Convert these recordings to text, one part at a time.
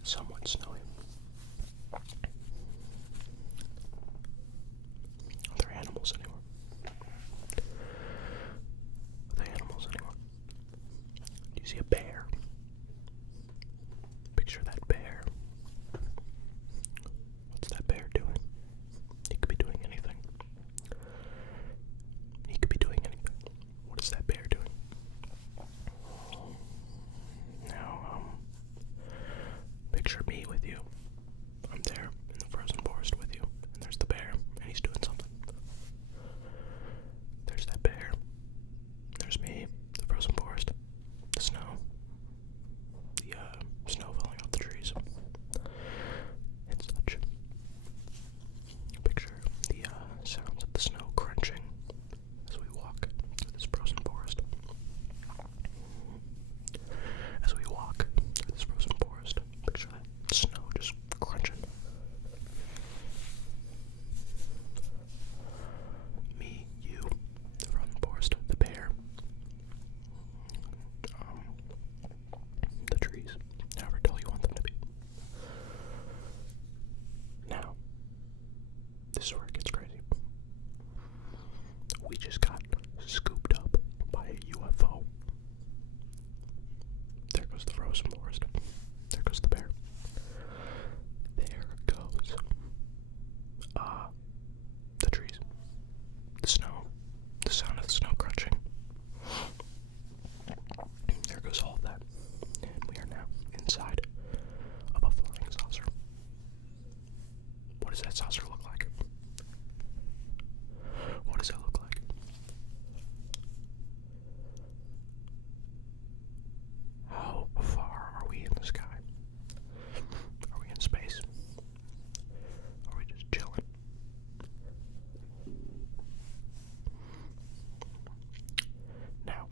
It's somewhat snowy. Are there animals anywhere? Are there animals anywhere? Do you see a bear? Picture that bear. What's that bear doing? He could be doing anything. He could be doing anything. What is that bear doing? Now, picture me with you. I'm there in the frozen forest with you, and there's the bear, and he's doing something. There's that bear. There's me, the frozen forest, the snow, the snow falling off the trees, and such. Picture the sounds of the snow crunching as we walk through this frozen forest. As we walk through this frozen forest, picture that snow just crunching. Me, you, the frozen forest, the bear, the trees, however tall you want them to be. Now, this is where it gets crazy. We just got scooped up by a UFO. There goes the frozen forest. There goes the bear. There goes the trees. The snow. The sound of the snow crunching. There goes all of that. And we are now inside of a flying saucer. What does that saucer look like? What does it look like? How far are we in the sky? Are we in space? Are we just chilling? Now,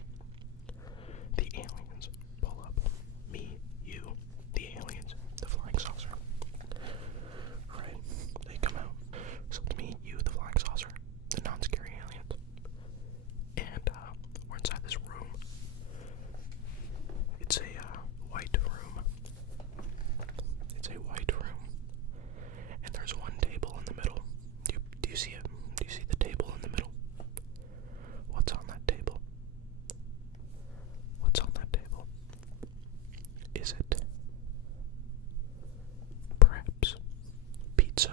the aliens pull up. Me, you, the aliens, the flying saucer. Right? They come out. So it's me, you, the flying saucer, the non-scary aliens. And we're inside this room. It's a white room. It's a white room. And there's one table in the middle. Do you see it? Do you see the table in the middle? What's on that table? What's on that table? Is it perhaps pizza?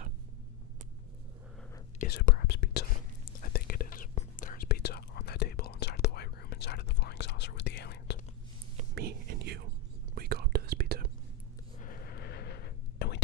Is it perhaps pizza? I think it is. There is pizza on that table inside of the white room, inside of the flying saucer with the aliens. Me and you, we go up to this pizza and we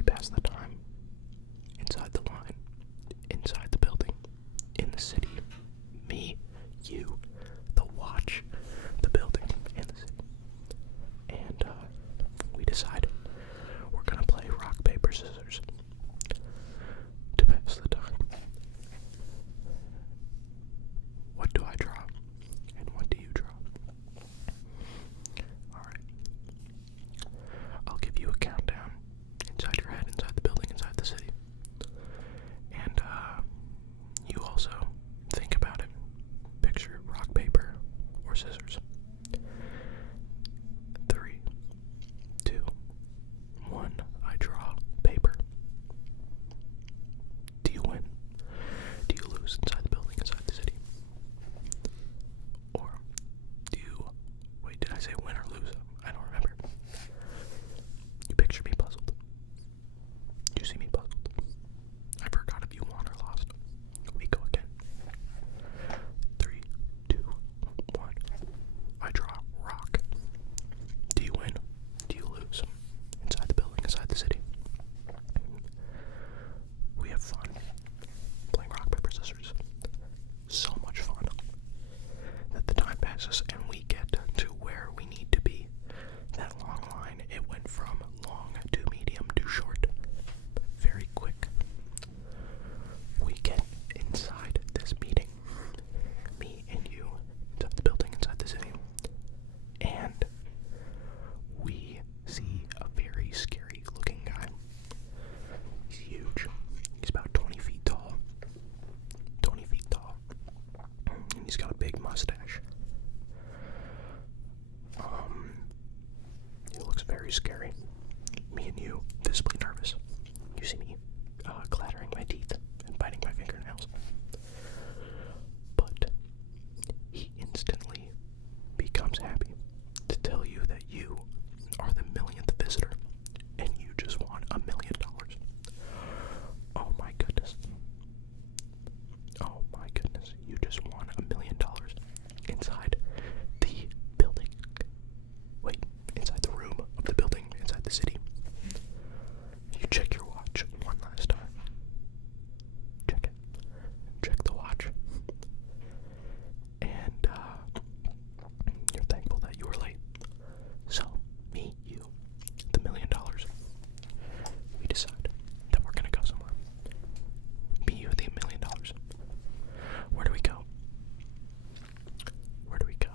we pass the time inside the line, inside the building, in the city. Me, you, the watch, the building, and the city. And we decided we're gonna play rock, paper, scissors to pass the time. What do I draw? And what do you draw? Alright. I'll give you a countdown inside your head, inside the building, inside the city. And you also think about it. Picture rock, paper, or scissors. 3, 2, 1. I draw paper. Do you win? Do you lose inside the building, inside the city? Or do you... Wait, did I say win or lose? I don't remember. You picture me puzzled. You see me puzzled. I forgot if you won or lost. We go again. 3, 2, 1. I draw rock. Do you win? Do you lose? Inside the building, inside the city. We have fun playing rock, paper, scissors. So much fun that the time passes and we get to where we need to be. That long line, it went from long to medium to short. Very quick. We get inside this meeting. Me and you, inside the building, inside the city. And we see a very scary looking guy. He's huge. He's about 20 feet tall. 20 feet tall. And he's got a big mustache. He looks very scary. Me and you, visibly nervous. You see me clattering my teeth and biting my fingernails. But he instantly becomes happy to tell you that you are the millionth visitor and you just won $1 million. Oh my goodness. Oh my goodness. You just won $1 million inside the building. Wait, inside the room of the building, inside the city. You check your watch one last time. Check it. Check the watch. And you're thankful that you were late. So, me, you, the $1 million. We decide that we're gonna go somewhere. Me, you, the $1 million. Where do we go? Where do we go?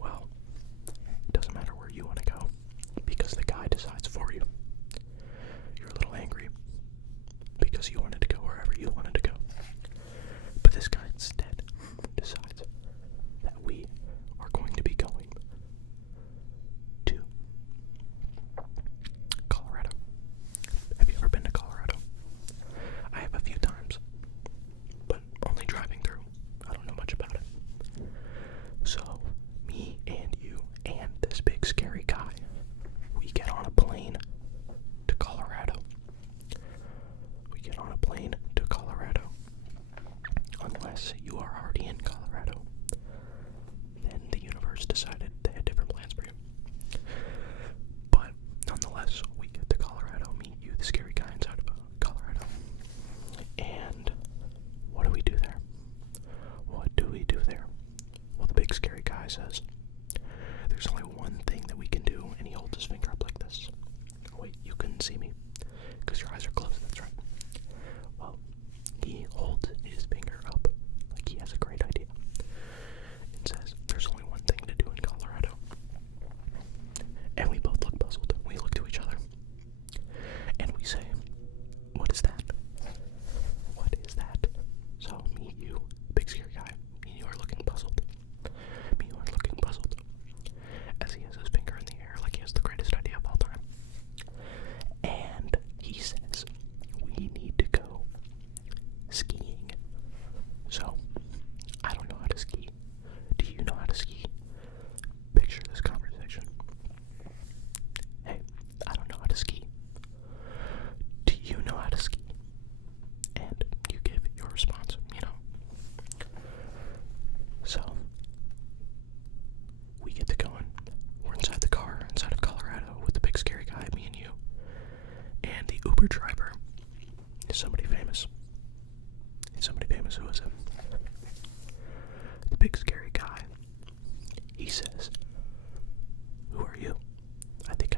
Well, it doesn't matter where you want to go.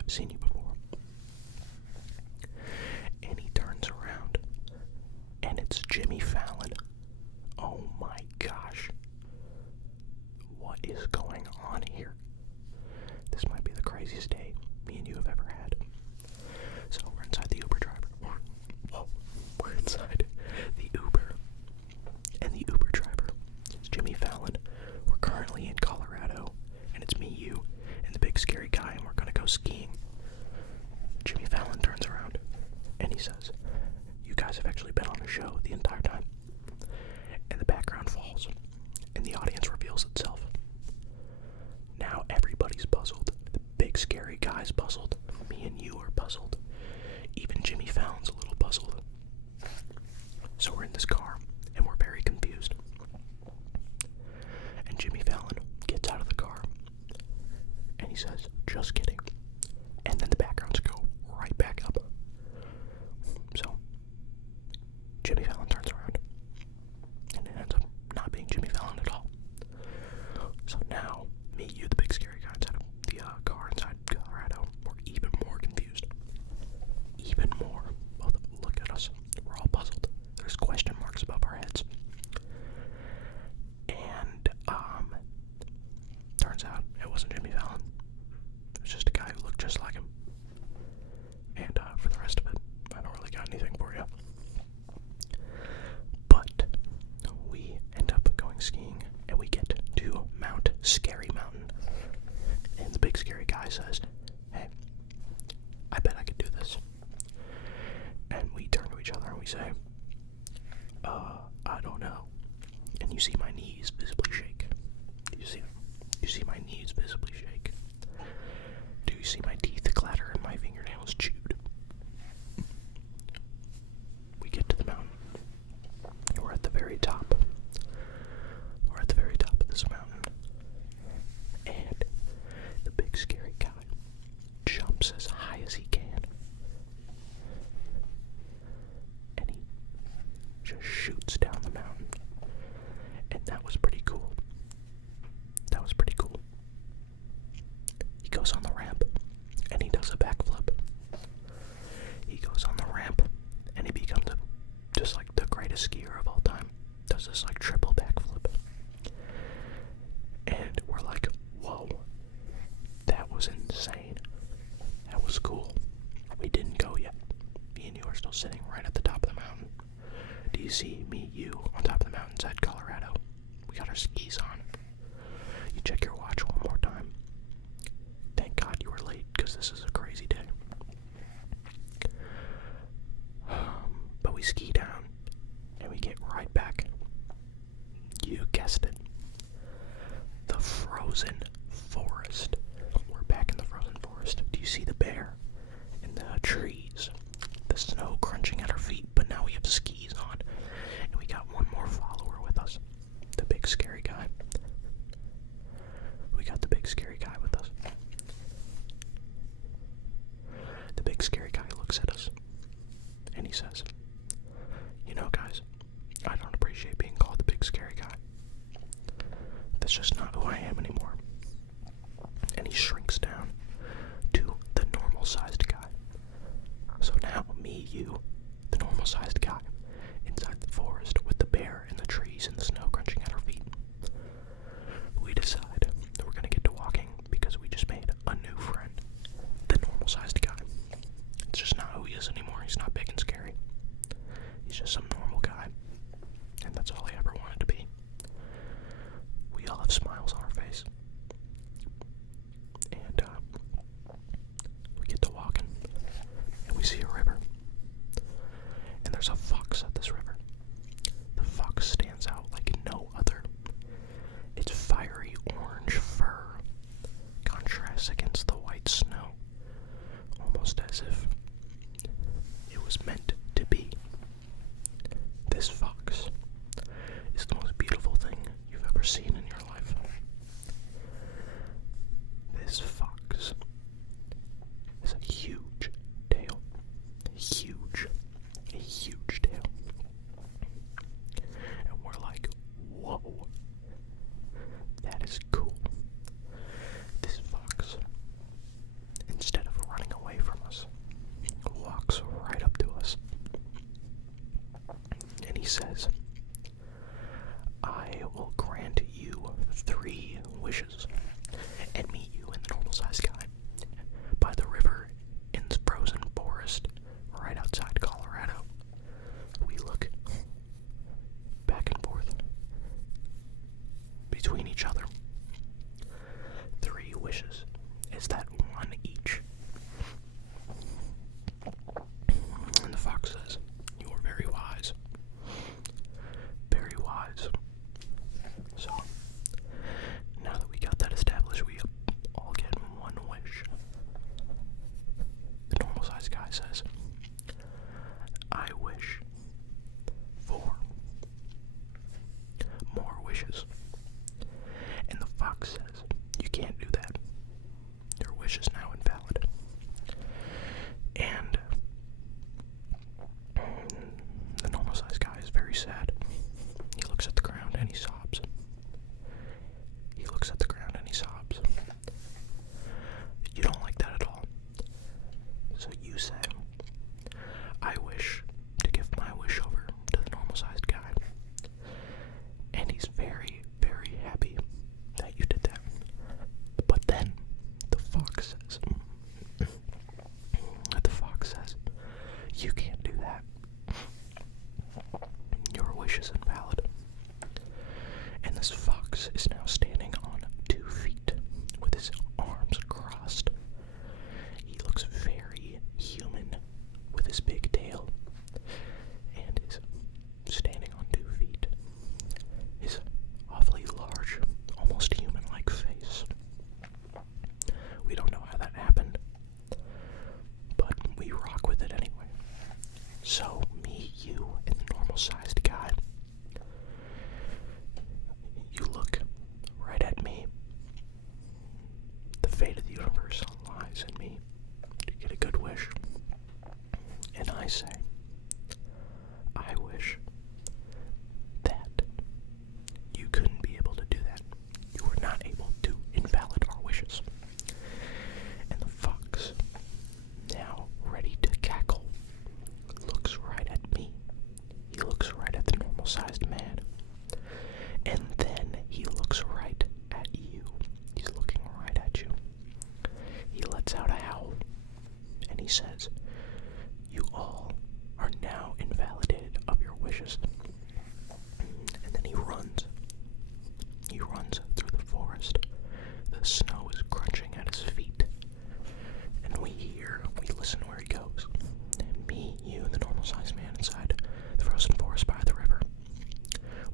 I've seen you before. And he turns around, and it's Jimmy Fallon. Oh my gosh. What is going on here? This might be the craziest day me and you have ever had. So we're inside the Uber driver. We're inside the Uber. And the Uber driver, it's Jimmy Fallon. We're currently in Colorado, and it's me, you, and the big scary guy, and we're gonna go skiing. Jimmy Fallon turns around, and he says, "You guys have actually been on the show the entire time." And the background falls, and the audience reveals itself. Now everybody's puzzled. The big scary guy's puzzled. Me and you are puzzled. Even Jimmy Fallon's a little puzzled. So we're in this car, and we're very confused. And Jimmy Fallon gets out of the car, and he says, "Just kidding." And then the backgrounds go right back up. So Jimmy Fallon turns around, and it ends up not being Jimmy Fallon at all. So now, me, you, the big scary guy inside of the car inside Colorado, we're even more confused. Even more. Both look at us. We're all puzzled. There's question marks above our heads. And, turns out it wasn't Jimmy Fallon. It was just a guy who looked just like him. And, for the rest of it, I don't really got anything for you. But we end up going skiing, and we get to Mount Scary Mountain. And the big scary guy says, "Hey, I bet I could do this." And we turn to each other and we say, I don't know. And you see my knees visibly shake. Do you see it? You see my knees visibly shake. Do you see my teeth clatter and my fingernails chewed? We get to the mountain. We're at the very top. We're at the very top of this mountain. And the big scary guy jumps as high as he can. And he just shoots down the mountain. And that was pretty cool. That was pretty cool. He goes on the ramp, and he does a backflip. He goes on the ramp, and he becomes just like the greatest skier of all time. Does this like triple backflip. And we're like, whoa, that was insane. That was cool. We didn't go yet. Me and you are still sitting right at the top of the mountain. Do you see me, you, on top of the mountain inside Colorado? We got our skis on. You check your watch one more time. Thank God you were late, because this is a crazy day. But we ski down, and we get right back. You guessed it. The frozen forest. We're back in the frozen forest. Do you see the bear and the trees? The snow crunching at our feet, but now we have skis on. And we got one more follower with us. The big scary guy. We got the big scary guy with us. The big scary guy looks at us, and he says, "You know, guys, I don't appreciate being called the big scary guy. That's just not who I am anymore." And he shrinks down to the normal-sized guy. So now, me, you, the normal-sized guy, inside the forest with the bear and the trees and the snow crunching at our feet, we decide that we're going to get to walking because we just made a new friend. The normal-sized guy. It's just not who he is anymore. He's not big and scary. So, me, you, and the normal-sized guy, you look right at me. The fate of the universe lies in me to get a good wish. And I say, I wish that you couldn't be able to do that. You were not able to invalid our wishes. And the fox, now ready to cackle, looks right at me. He looks right at the normal-sized man. And then he looks right at you. He's looking right at you. He lets out a howl, and he says, "You all are now invalidated of your wishes." And then he runs. He runs through the forest. The snow is crunching at his feet. And we listen where he goes. And me, you, and the normal-sized man inside the frozen forest by the river,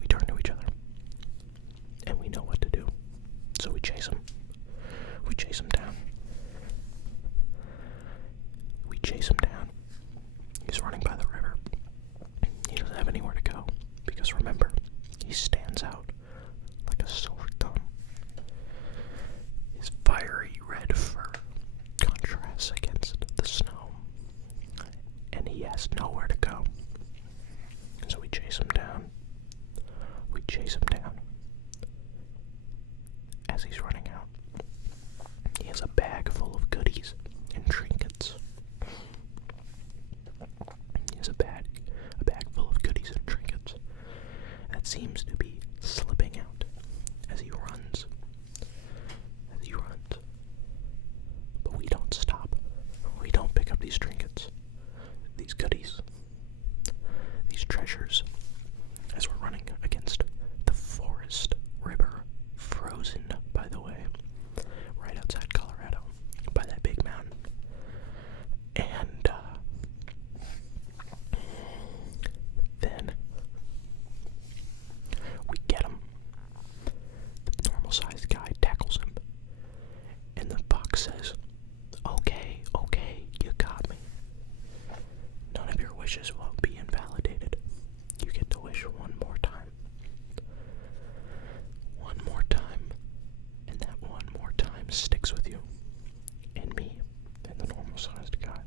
we turn to each other. And we know what to do. So we chase him. We chase him down. We chase him down. He's running by the river. He doesn't have anywhere to go. Because remember, he stands out like a sore thumb. His fiery red fur contrasts against the snow. And he has nowhere to go. And so we chase him down. We chase him down. As he's running out, he has a bag full of goodies and trinkets. He has a bag full of goodies and trinkets that seems to be slipping out as he runs. But we don't stop. We don't pick up these trinkets, these goodies, these treasures, as we're running against the forest river, frozen, by the way, right outside Colorado, by that big mountain. And then we get him. The normal-sized guy tackles him, and the fox says, okay, you got me. None of your wishes will be invalidated. You get to wish one more time. One more time. And that one more time sticks with you. And me. And the normal-sized guy.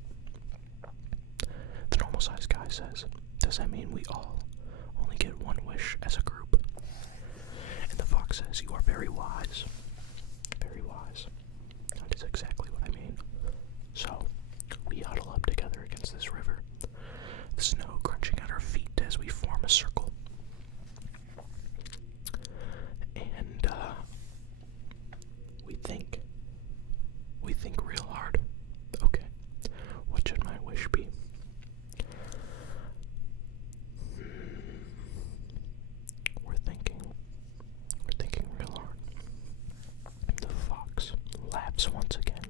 The normal-sized guy says, does that mean we all only get one wish as a group? And the fox says, you are very wise. Very wise. That is exactly what I mean. So, we huddle up together against this river. The snow crunching at our feet as we form a circle. And, we think real hard. Okay, what should my wish be? We're thinking real hard. The fox laughs once again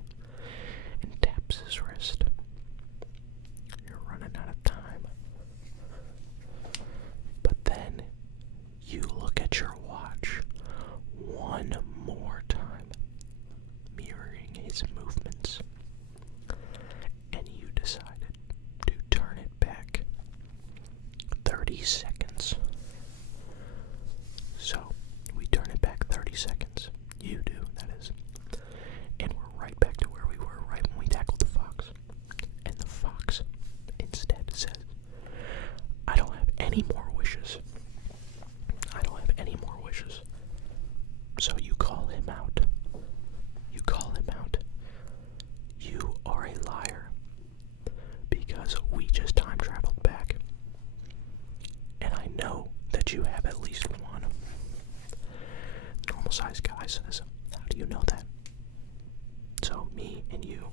and taps his wrist. You're running out of time. But then you look at your watch one more time, mirroring his movements, and you decided to turn it back 30 seconds. So, we turn it back 30 seconds. You do, that is. And we're right back to where we were right when we tackled the fox. And the fox instead says, I don't have any more wishes. I don't have any more wishes. So you call him out. You call him out. You are a liar. Because we just time traveled back. And I know that you have at least one. Normal-sized guy says, how do you know that? So me and you,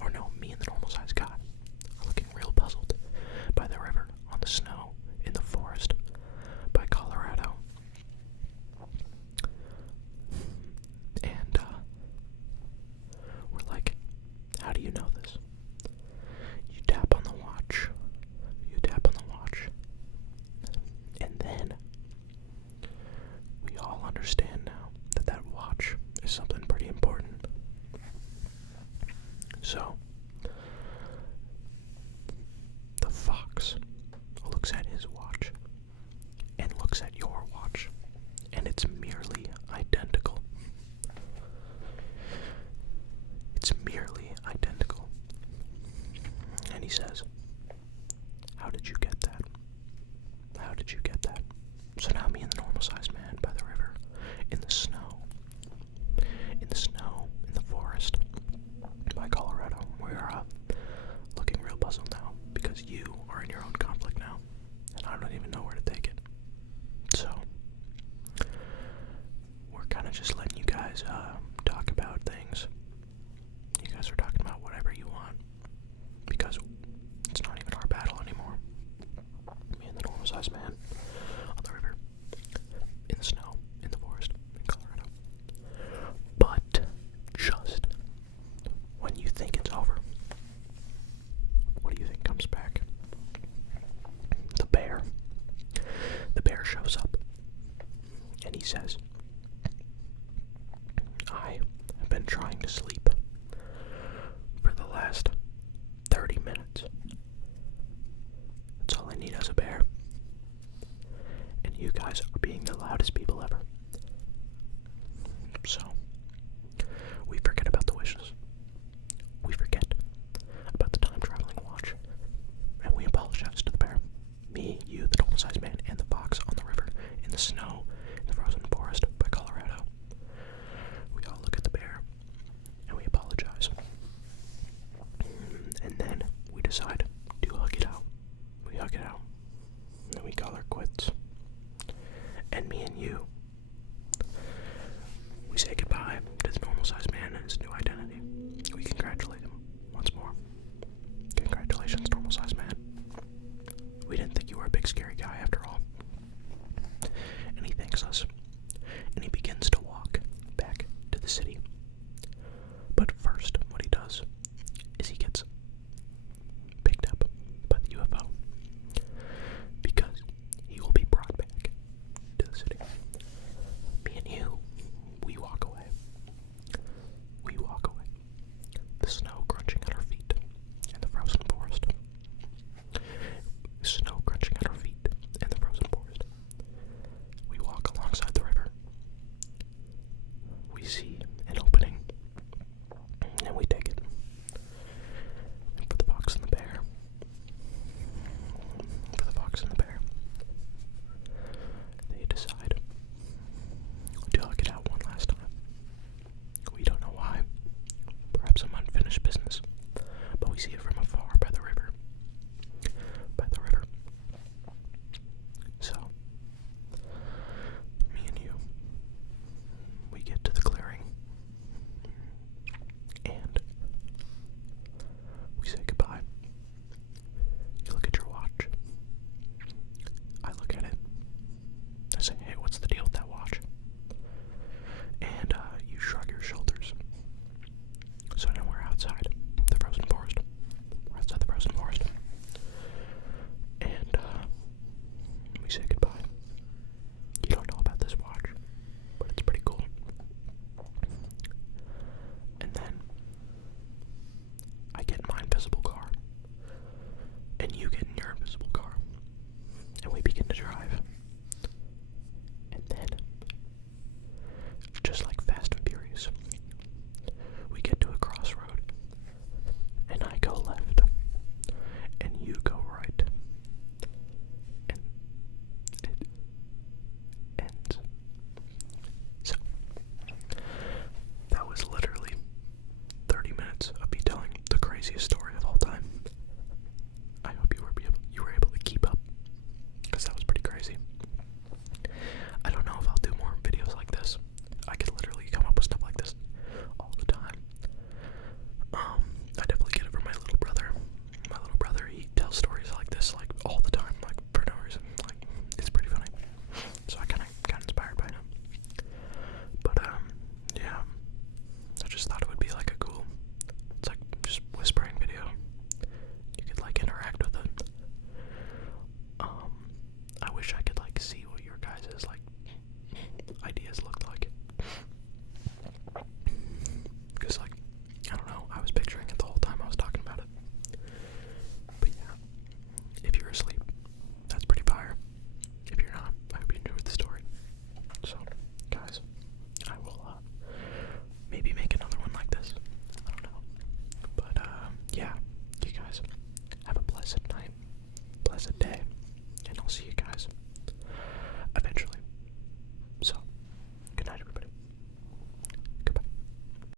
or no, me and the normal-sized guy, are looking real puzzled by the river, on the snow, in the forest, by Colorado. And, we're like, how do you know this? You tap on the watch. And then, we all understand now that that watch is something pretty important. So, the fox identical. And he says, how did you get that? How did you get that? So now me and the normal-sized man by the river, in the snow, in the forest, by Colorado, we are looking real puzzled now, because you are in your own conflict now, and I don't even know where to take it. So, we're kind of just letting you guys talk about things. You guys are talking about whatever you want, because it's not even our battle anymore. Me and the normal-sized man on the river, in the snow, in the forest, in Colorado. But just when you think it's over, what do you think comes back? The bear. The bear shows up, and he says, I have been trying to sleep for the last 30 minutes. That's all I need as a bear. And you guys are being the loudest people ever. So, we forget about the wishes. We forget about the time-traveling watch. And we apologize to the bear. Me, you, the normal-sized man, and the fox on the river, in the snow, in the frozen forest by Colorado. We all look at the bear, and we apologize. And then we decide to hug it out. We hug it out. And then we call her quits. And me and you, we say goodbye to the normal-sized man and his new identity. We congratulate him once more. Congratulations, normal-sized man. We didn't think you were a big scary guy after all. And he thanks us. And he begins to walk back to the city. But first, what he does is he gets picked up by the UFO. Because he will be brought back to the city. Me and you, we walk away. We walk away. The snow crunching at our feet in the frozen forest. Snow crunching at our feet in the frozen forest. We walk alongside the river. We see an opening, and we take it. And for the fox and the bear, they decide to hug it out one last time. We don't know why. Perhaps some unfinished business. But we see it from afar by the river. By the river. So, me and you, we get to the clearing. And we say goodbye. You look at your watch. I look at it. I say, hey, what's the deal with that watch? And you shrug your shoulders. So now we're outside the frozen forest. We're outside the frozen forest. And we say goodbye. You don't know about this watch, but it's pretty cool. And then I get in my invisible car. And you get in your invisible car. And we begin to drive. And then, just like Fast and Furious, we get to a crossroad. And I go left. And you go right. And it ends. So, that was literally 30 minutes of me telling the craziest